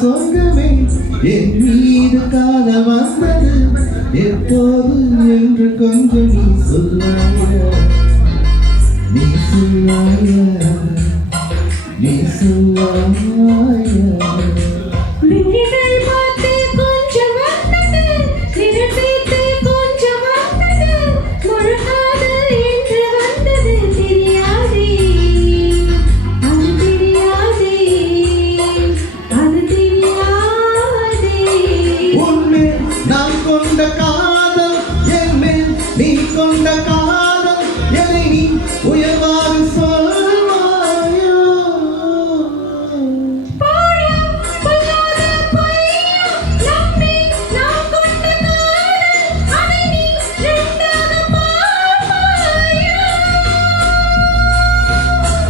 சொர்க்கமே என் மீது கால வந்தது எப்போது என்று கொஞ்சம் நீ சொல்லாயா நீ சொல்லாயா நீ சொல்லாயா காதல் என் மேல் நீ கொண்ட காதல் என்னை நீ உயர்வாக சொல்வாயோ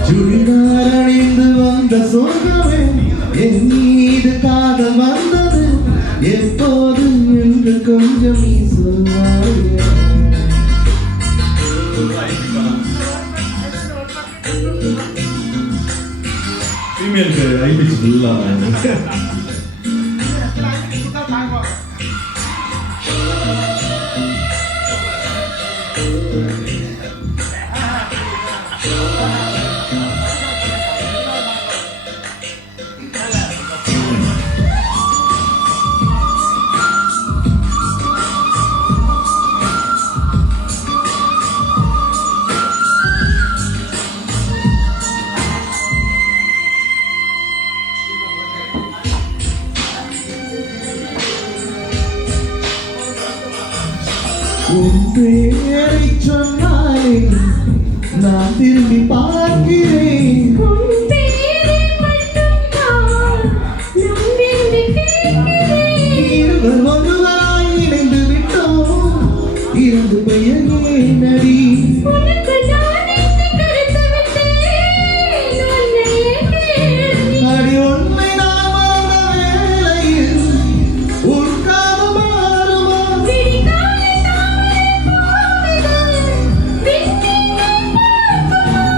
சுடிதார் அணிந்து வந்த சொர்க்கமே என் மீது காதல் வந்தது எப்போது என்று கொஞ்சம் நீ சொல்வாயா ஃபீமேலுக்கு ஐபிசி ஃபுல்லாக உன் பேரை சொன்னாலே நான் திரும்பி பார்க்கிறேன் இருவர் ஒருவராய் இணைந்து விட்டோம் இருந்து பெயரே நடி அடி உண்மை நான் மறந்த வேளையில் உன் காதல் மாறுமா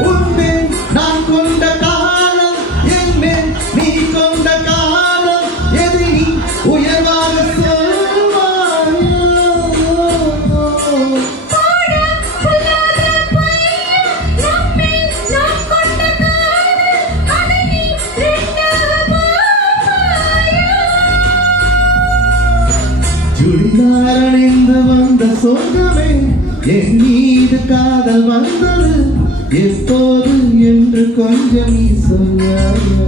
உன்மேல் நான் கொண்ட காதல் என் மேல் நீ கொண்ட காதல் எதை நீ உயர்வாக சொல்வாயோ சுடிதார் அணிந்து வந்த சொர்க்கமே என் மீது காதல் வந்தது எப்போது என்று கொஞ்சம் நீ சொல்லாயா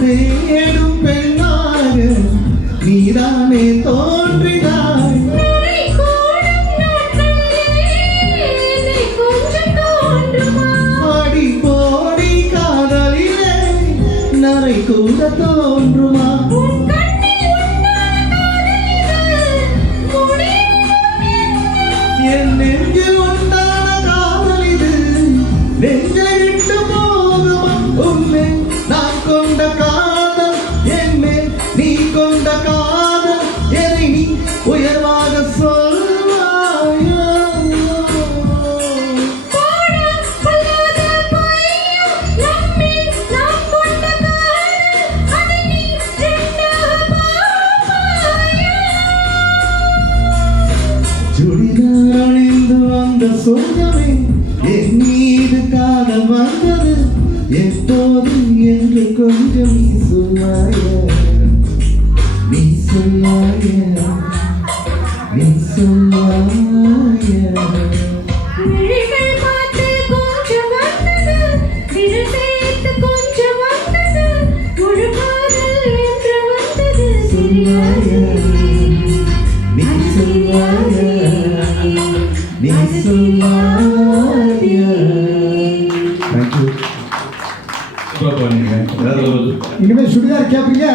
தேடும் பெண்ணாக நீதானே தோன்றினாய் ஆடி போடி காதலிலே நரை கூட தோன்றுமா என் நெஞ்சில் உண்டான காதல் இது நெஞ்சை விட்டு போகுமா உன்னை நான் கொண்ட காதல் என் மேல் நீ கொண்ட காதல் எதை நீ உயர்வாக சொல்வாயோ சுடிதார் அணிந்து வந்த சொர்க்கமே என் மீது காதல் வந்தது எப்போது என்று கொஞ்சம் நீ சொல்லாயா நீ சொல்லாயா நீ சொல்லாயா சொல்லாயா நீ சொல்லாதே. Thank you. சூப்பரா பண்ணீங்க. வேற level. இனிமேல் சுடிதார் கேட்பீங்க.